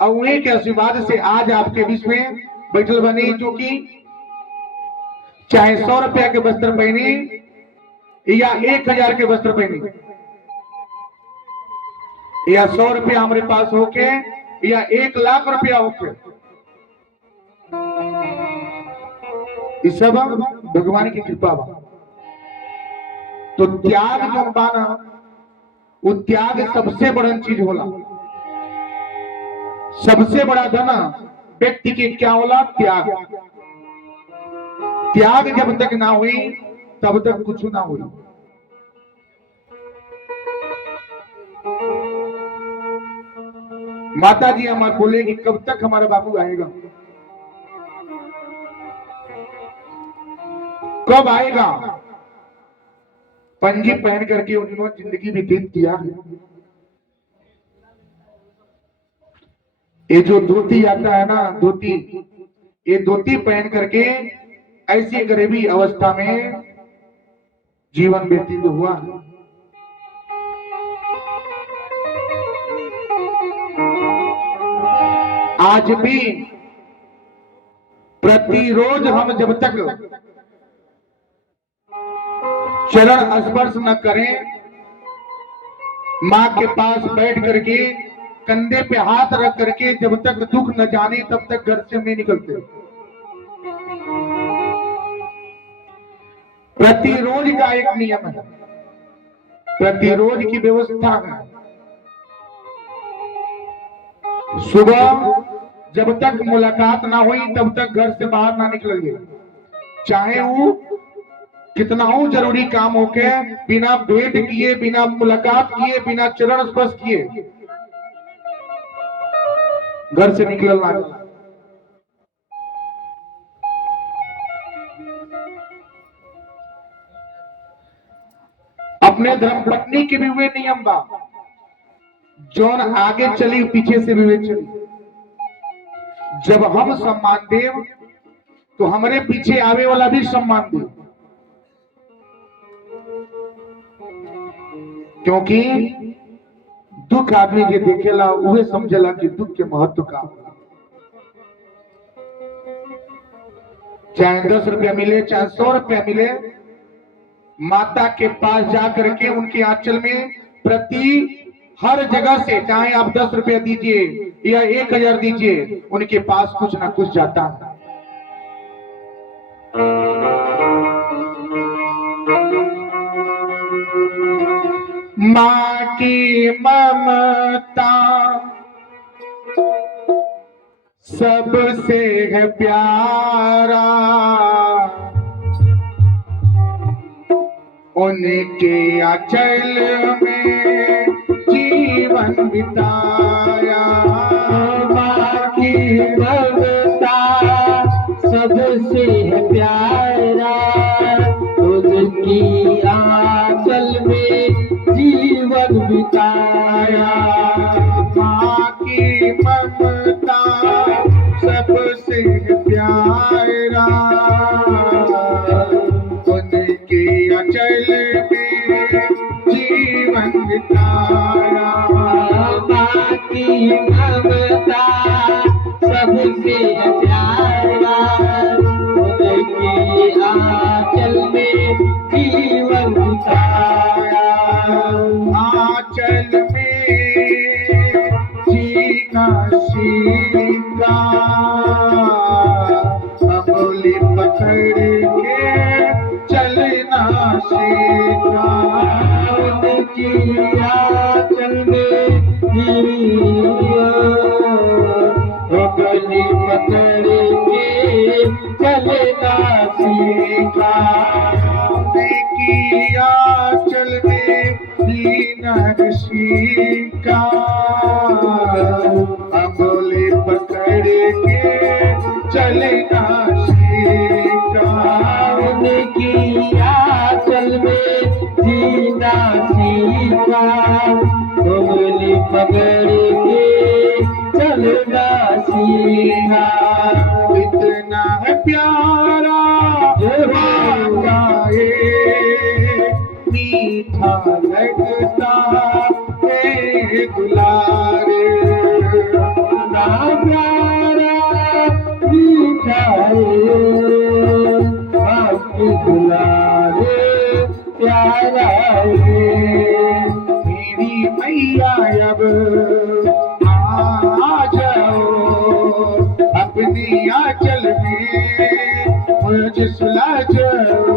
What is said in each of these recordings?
और उन्हीं के आशीर्वाद से आज आपके बीच में बैठल बनी, जो कि चाहे 100 रुपया के वस्त्र पहनी या 1000 के वस्त्र पहनी, या 100 रुपया हमारे पास होके या 1,00,000 रुपया होके, इस सब भगवान की कृपा बा। तो त्याग जो बाना, वो त्याग सबसे बड़ा चीज होला। सबसे बड़ा धन व्यक्ति के क्या होला? त्याग। त्याग जब तक ना हुई तब तक कुछ ना हुई। माता जी हमारे बोले कि कब तक हमारा बाबू आएगा, कब आएगा? पंजी पहन करके उन्होंने जिंदगी व्यतीत किया है। ये जो धोती आता है ना, धोती, ये धोती पहन करके ऐसी गरीबी अवस्था में जीवन व्यतीत हुआ। आज भी प्रतिरोज हम जब तक चरण स्पर्श न करें, मां के पास बैठ करके कंधे पे हाथ रख करके जब तक दुख न जाने तब तक घर से नहीं निकलते। प्रतिरोज का एक नियम है, प्रतिरोज की व्यवस्था है। सुबह जब तक मुलाकात ना हुई तब तक घर से बाहर ना निकलेंगे, चाहे वो कितना हो जरूरी काम हो के, बिना भेंट किए, बिना मुलाकात किए, बिना चरण स्पर्श किए घर से निकलना। अपने धर्मपत्नी के भी हुए नियम बा, जौन आगे चली पीछे से भी वे चली। जब हम सम्मान देव तो हमारे पीछे आवे वाला भी सम्मान दे, क्योंकि दुख आदमी के देखेला उहे समझेला कि दुख के महत्व का। चाहे 10 रुपया मिले, चाहे 100 रुपया मिले, माता के पास जाकर के उनके आंचल में प्रति हर जगह से, चाहे आप 10 रुपया दीजिए या 1000 दीजिए, उनके पास कुछ ना कुछ जाता है। माँ की ममता सबसे है प्यारा, उनके आंचल में जीवन बिताया। माँ की ममता सबसे है प्यारा, उनकी आंचल में जीवन बिताया। माँ की ममता सबसे प्यारा, उनके आंचल में जीवन बिताया। माँ की ममता सबसे प्यारा, उनकी आंचल में जीवन बिताया। आंचल में जीना सीखा, अंगुली पकड़ के चलना सीखा। उनकी आंचल में अंगुली पकड़ के चलना सीखा। उनकी आंचल में जीना सीखा, अंगुली पकड़ के चलना सीखा। उनकी आंचल में जीना सीखा, अंगुली पकड़ के चलना सीखा। इतना है प्यारा गाए, मीठा लगता है दुलारे। सुला जाओ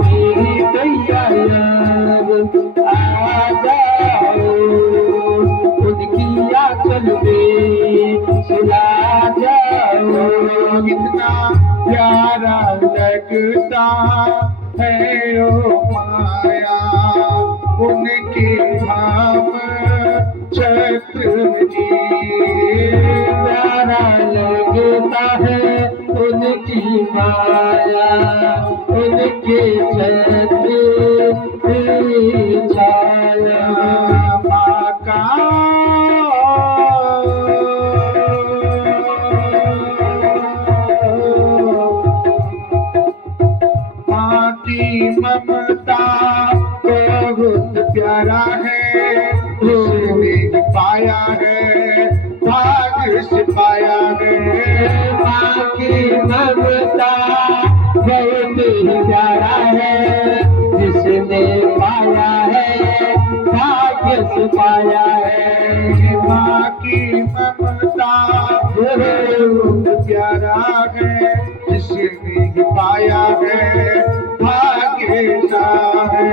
मेरी कैया यार आ जाओ, उनकी आंचल में सुला जाओ। कितना प्यारा लगता है ओ माया उनके धाम छत्र प्यारा लगता है उनकी माया, उनके छत्र की छाया। माका माँ की ममता बहुत प्यारा है उसने पाया है भाग्य से पाया है। माँ की ममता बहुत ही प्यारा है, जिसने पाया है भाग्य से पाया है। माँ की ममता बहुत प्यारा है जिसने पाया है भाग्य सा है।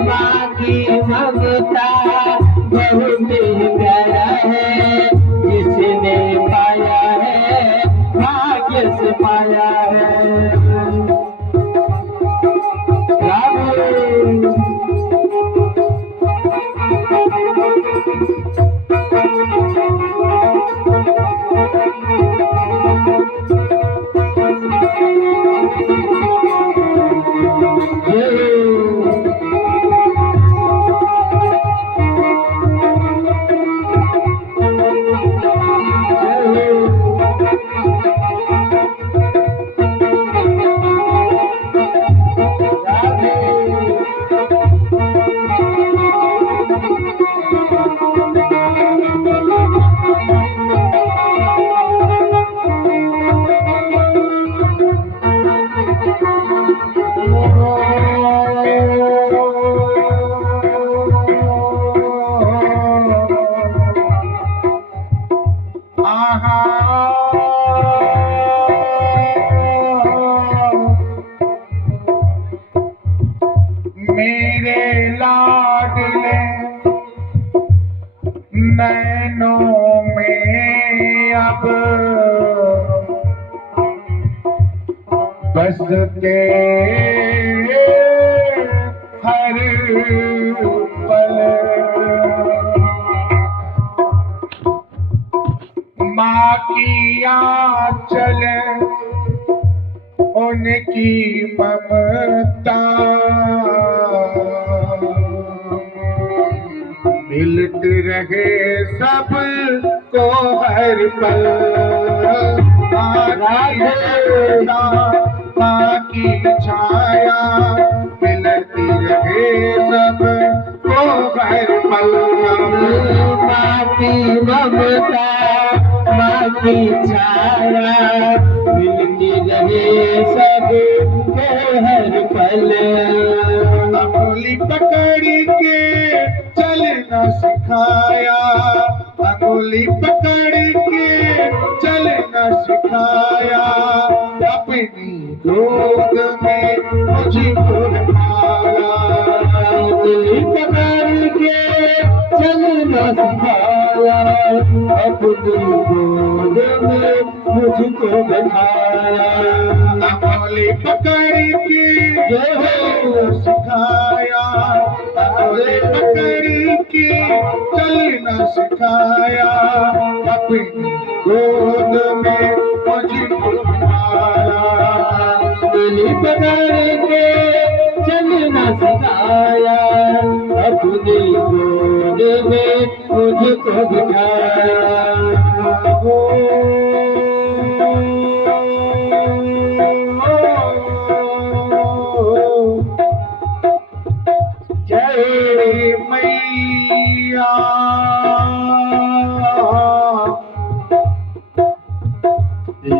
माँ की ममता बहुत ही प्यारा है, जिसने पाया है भाग्य से पाया है। मेरे लाडले नैनों में अब बसते हर पल माँ की आंचल उनकी ममता मिलते रहे सब को हर पल। माँ की छाया मिलती रहे सब को हर पल। माँ की ममता, माँ की छाया मिलती रहे सब को हर पल। अंगुली पकड़ के चलना सिखाया, अंगुली पकड़ के चलना सिखाया, अपनी गोद में मुझको बिठाया। अंगुली पकड़ के चलना सिखाया, अपनी गोद में मुझको बिठाया। अंगुली पकड़ के सिखाया, अंगुली पकड़ के चलना सिखाया, अपनी गोद में मुझको बिठाया। अंगुली पकड़ के चलना सिखाया, अपनी गोद में मुझको बिठाया। जय मैया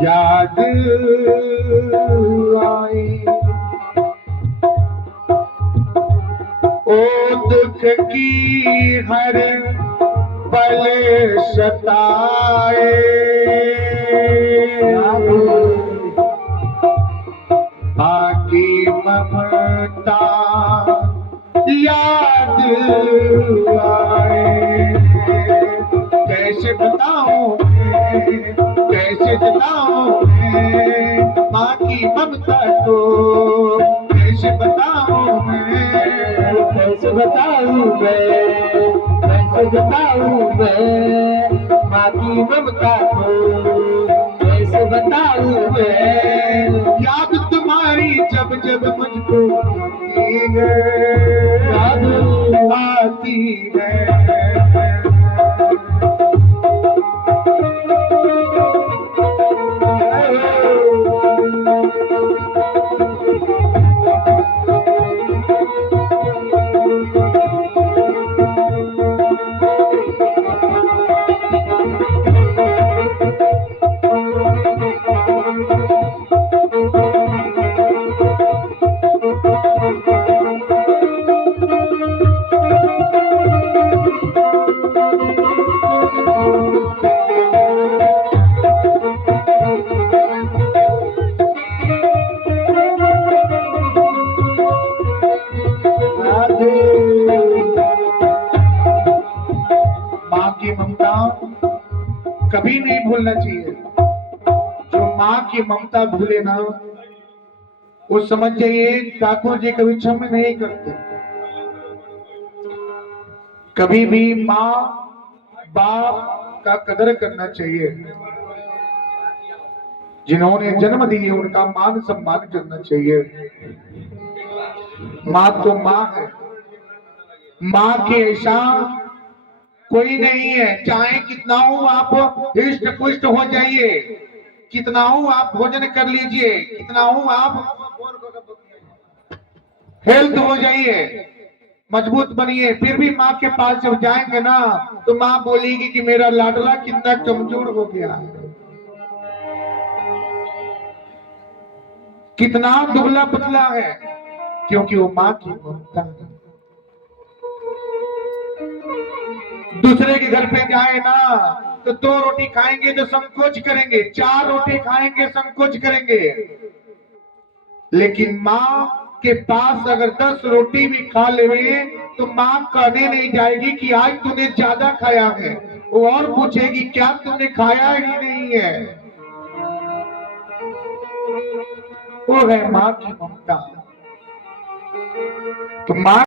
याद आई ओ दुख की हर पल सताए। आए। कैसे बताऊं मैं, कैसे जताऊं मैं माँ की ममता को, कैसे बताऊं मैं, कैसे बताऊं मैं, कैसे बताऊं मैं माँ की ममता को, कैसे बताऊं मैं। याद तुम्हारी जब जब मुझको आती है, याद आती है। माँ की ममता कभी नहीं भूलना चाहिए। जो माँ की ममता भूले ना, वो समझ जाइए ठाकुर जी कभी क्षमा नहीं करते। कभी भी माँ बाप का कदर करना चाहिए। जिन्होंने जन्म दिए उनका मान सम्मान करना चाहिए। माँ तो माँ है, माँ के ऐसा कोई नहीं है। चाहे कितना हो आप हिष्ट पुष्ट हो जाइए, कितना हो आप भोजन कर लीजिए, कितना हो आप हेल्थ हो जाइए, मजबूत बनिए, फिर भी माँ के पास जब जाएंगे ना तो माँ बोलेगी कि मेरा लाडला कितना कमजोर हो गया है, कितना दुबला पतला है, क्योंकि वो माँ की ममता है। दूसरे के घर पे जाए ना तो 2 रोटी खाएंगे तो संकोच करेंगे, 4 रोटी खाएंगे संकोच करेंगे, लेकिन माँ के पास अगर 10 रोटी भी खा लेवे तो माँ कहने नहीं जाएगी कि आज तूने ज्यादा खाया है, वो और पूछेगी क्या तूने खाया ही नहीं है। वो है माँ की ममता। तो माँ